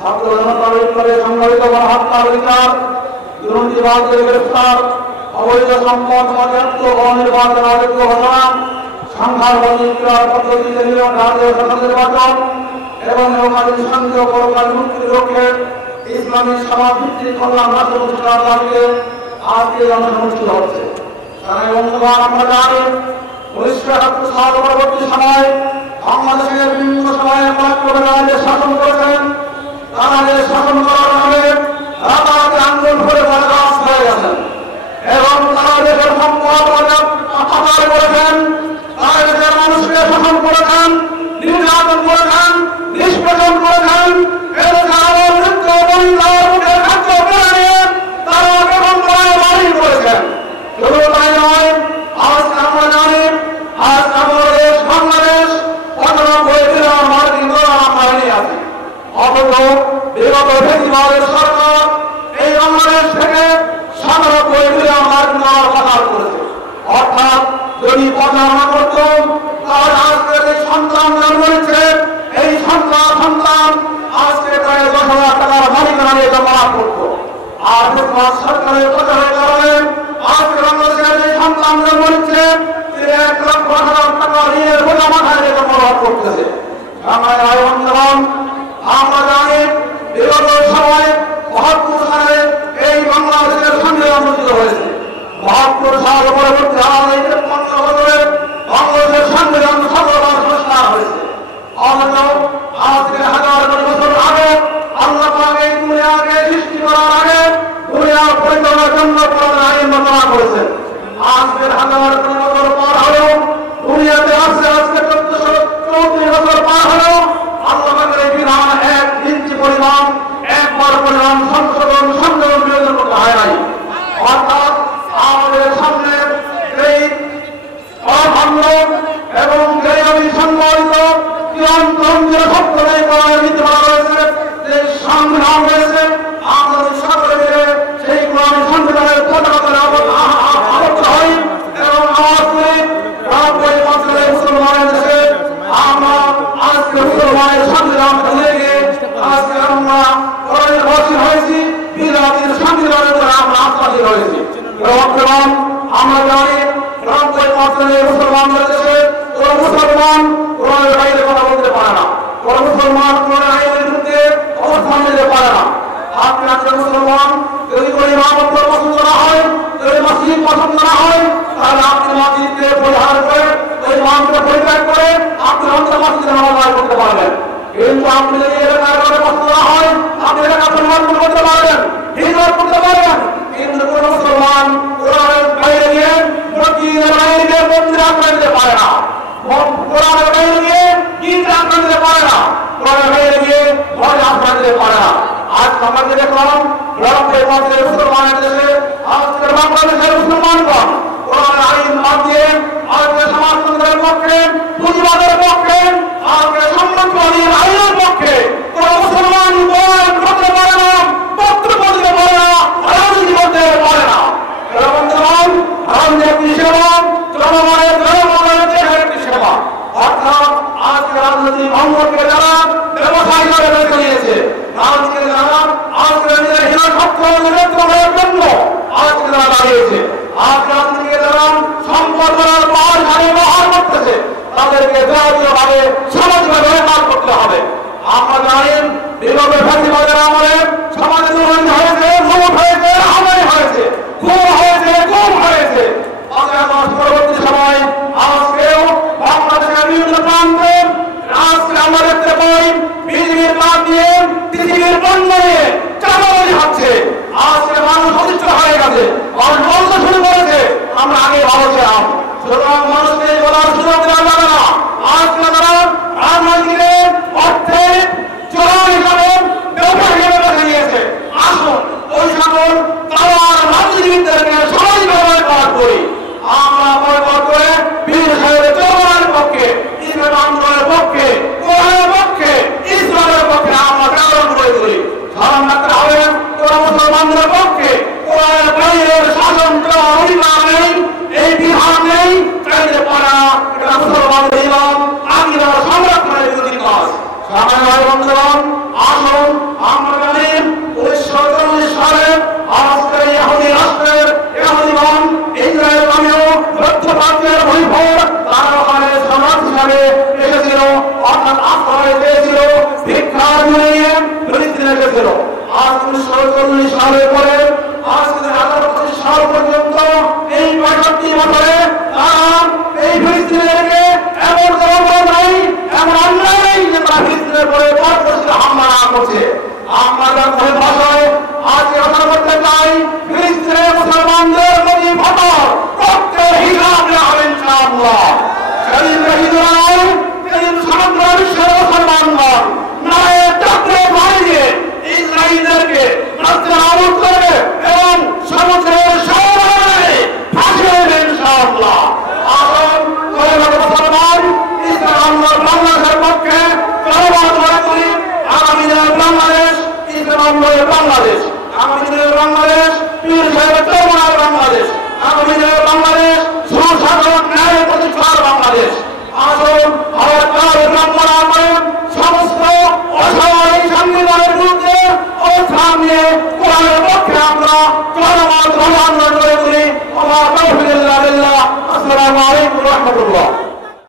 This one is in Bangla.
ছাত্র জনতার বিপ্লবে সংগঠিত গণহত্যার বিচার, দুর্নীতিবাজদের গ্রেফতার, অবৈধ সম্পদ বাজেয়াপ্ত ও নির্বাচন অযোগ্য ঘোষণা, সংখ্যালঘু পদ্ধতিতে নির্বাচন এবং একাধিক সংঘীয় পরকাল মুক্তির লক্ষ্যে ইসলামী সমাজভিত্তিক কল্যাণ রাষ্ট্র প্রতিষ্ঠার দাবিতে আজকে অনুষ্ঠিত হচ্ছে। বন্ধুগণ, আমরা জানি 1971 সাল পরবর্তী সময় বাংলাদেশের বিভিন্ন সময়ে যে শাসন করেছেন, তারা যে শাসন করার নামে রাতারাতি আন্দোলন করে বরখাস্ত হয়ে গেছেন এবং তারা দেশের সম্পদ পাচার করেছেন, তারা দেশের মানুষকে শাসন করেছেন, নির্যাতন করেছেন, নিষ্পেষণ করেছেন। শুধু তাই নয়, আজকে আমরা জানি আজকে আমাদের দেশ বাংলাদেশ 95 বিলিয়ন মার্কিন ডলার আমদানি আছে। অথচ বিগত ফ্যাসিবাদের সরকার এই বাংলাদেশ থেকে 97 বিলিয়ন মার্কিন ডলার পাচার করেছে। অর্থাৎ যদি পাচার না করত তাহলে আজকে যে সন্তান জন্ম নিচ্ছে এই সন্তান আজকে প্রায় 10,000 টাকার মালিকানা নিয়ে জমা করতো। আর সরকারের প্রচারের কারণে আজকে বাংলাদেশের যে সন্তান জন্ম নিচ্ছে 1,00,000 টাকা ঋণের বোঝা মাথায় রেখে বড় করতেছে। আমরা জানি বিগত সময় 72 সালে এই বাংলাদেশের সংবিধান রচিত হয়েছে। 72 সাল পরবর্তী বাংলাদেশের সংবিধান 17বার সংস্কার হয়েছে। অথচ আজকে হাজার বছর আগে আল্লাহ পাক এই দুনিয়াকে সৃষ্টি করার আগে দুনিয়া পরিচালনার জন্য আইন রচনা করেছেন। আজকের হাজার বছর পার হলেও দুনিয়াতে আজকে 1434 বছর পার হলেও আল্লাহ পাকের এই বিধান 1 ইঞ্চি পরিমাণ একবার পরিমাণ সংশোধন বিয়োজন করতে হয় নাই। অর্থাৎ আমাদের সামনে এই অখণ্ড এবং আমি সম্মানিত চিরন্তনের সত্যতাই করার নীতি বলা রয়েছে, যে সংবিধান রয়েছে, আমাদের সকলে মিলে সেই কোরআনী সংবিধানের পতাকাতে আবদ্ধ হই এবং আওয়াজ করি 90 বছরের মুসলমানের দেশে আমরা আজকে মুসলমানের সংবিধান ভুলে গিয়ে আজকে আমরা কোরআনের ভাষী হয়েছি, বিরাটির সংবিধানের উপরে আমরা আস্থাশীল হয়েছি। এবং আমরা জানি 90 বছরের মুসলমানদের দেশে কোন মুসলমান কোরআনের বাইরে কথা বলতে পারে না, কোন মুসলমান কোরআনের আইনের বিরুদ্ধে অবস্থান নিতে পারে না। আপনি আজকে মুসলমান যদি কোনো ইমামত পছন্দ না হয়, যদি মসজিদ পছন্দ না হয়, তাহলে আপনি মসজিদকে পরিহার করে ওই ইমামকে পরিত্যাগ করে আপনি অন্তর মসজিদে নামাজ আদায় করতে পারবেন। কিন্তু আপনি যদি এলাকার কারণে পছন্দ না হয়, আপনি এলাকা পরিবর্তন করতে পারবেন, হিজরত করতে পারবেন। কিন্তু কোন মুসলমান কোরআনের বাইরে গিয়ে মসজিদের বাইরে গিয়ে মন্দিরে আশ্রয় দিতে পারে না, কোরআনের বাইরে গিয়ে গির্জা আশ্রয় দিতে পারে না, কোরআনের বাইরে গিয়ে ঘরে আশ্রয় দিতে পারে না। আজ আমাদের দেখলাম 90 বছরের মুসলমানের দেশে আজকের বাংলাদেশের মুসলমানগণ কোরআনের আইন বাদ দিয়ে আজকে সমাজতন্ত্রের পক্ষে, পুঁজিবাদের পক্ষে, আজকে সম্মানবাদীর আইনের পক্ষে কোন মুসলমান বয়ান করতে পারে না, বক্তব্য দিতে পারে না, রাজনীতি করতে পারে না। বন্ধুগণ, আমাদের একটি সেবা জনগণের একটি সেবা। অর্থাৎ আজকে রাজনীতি ভঙ্গকে যারা ব্যবসায়ী করে বেছে নিয়েছে, আজকে যারা আজকে নিজের হীনস্বার্থ নিরন্তরের জন্য আজকে যারা দাঁড়িয়েছে, আজকে রাজনীতিকে যারা সম্পদ করার ব্যবহার করতেছে, তাদেরকে দলীয়ভাবে সামাজিকভাবে কাজ করতে হবে। আমরা জানি বিগত ফ্যাসিবাদের আমলে সমাজে দুর্নীতি হয়েছে, লুট হয়েছে, হামলা হয়েছে, খুন হয়েছে, গুম হয়েছে। পরবর্তী সময় আজকেও বাংলাদেশের বিভিন্ন প্রান্তে আজকে আমরা দেখতে পাই বিজেপির বাদ দিয়ে পৃথিবীর বন্ধ নিয়ে চাঁদাবাজি হচ্ছে। আজকে মানুষ অতিষ্ঠ হয়ে গেছে, মানুষ বলতে শুরু করেছে আমরা আগে ভালো ছিলাম। সুতরাং মানুষকে বলার সুযোগ দেওয়া যাবে না। আজকে তারা রাজনীতিকে অর্থে চোরা হিসাবে ব্যবসা হিসেবে বেছে নিয়েছে। আসুন ওই সকল তারা রাজনীতিবিদদেরকে সামাজিকভাবে কাজ করি। আমরা বয়কট করে বীর সাহেবের চৌমানের পক্ষে, ইসলাম আন্দোলনের পক্ষে, কোরআনের পক্ষে, ইসলামের পক্ষে আমরা আন্দোলন করে তুলি। স্মরণ রাখতে হবে কোন মুসলমানদের পক্ষে কোরআনের বাইরের শাসন করার অধিকার নেই, এই বিধান নেই, চাইতে পারে না। এটা মুসলমানদের ইমাম আকিদার সংরক্ষণের বিরোধী কাজ। সামান্য বন্ধুগণ, আসুন 1940 সালের পরে আজ থেকে 2025 সাল পর্যন্ত এই 65 বছরে তারা এই ফিলিস্তিনিদেরকে এমন কোনো নাই, এমন অন্যায় নেই যে তারা ফিলিস্তিনের পরে পরবর্তীতে হামলা না করছে। আমরা তাদের ভাষায় আজকে কথা বলতে চাই, ফিলিস্তিনের মুসলমানদের প্রতি ভোটার প্রত্যেক হিসাব নেওয়া হবে ইনশাআল্লাহ। সেদিন হিন্দুরা নয়, সেদিন সমগ্র বিশ্বের মুসলমানগণ নারায়ের চক্রে মারিয়ে ইসরায়েলদেরকে নাস্তানাবুদ করবে এবং সমুদ্রের সবাই ফাঁসি হবে ইনশাআল্লাহ। আসুন মুসলমান ইসলাম বাংলাদেশের পক্ষে ধন্যবাদ মনে করি। আগামী দিনের বাংলাদেশ ইসলাম বাংলাদেশ, আগামী দিনের বাংলাদেশ পীর সাহেবের চরমনার বাংলাদেশ, আগামী দিনের বাংলাদেশ সুশাসন ন্যায়ের প্রতিষ্ঠার বাংলাদেশ। আসুন সমস্ত অসামরিক সংবিধানের বিরুদ্ধে অবস্থান নিয়ে কোরআনের পক্ষে আমরা জনমত আন্দোলন করে তুলি। আসসালামু আলাইকুম ওয়া রাহমাতুল্লাহ।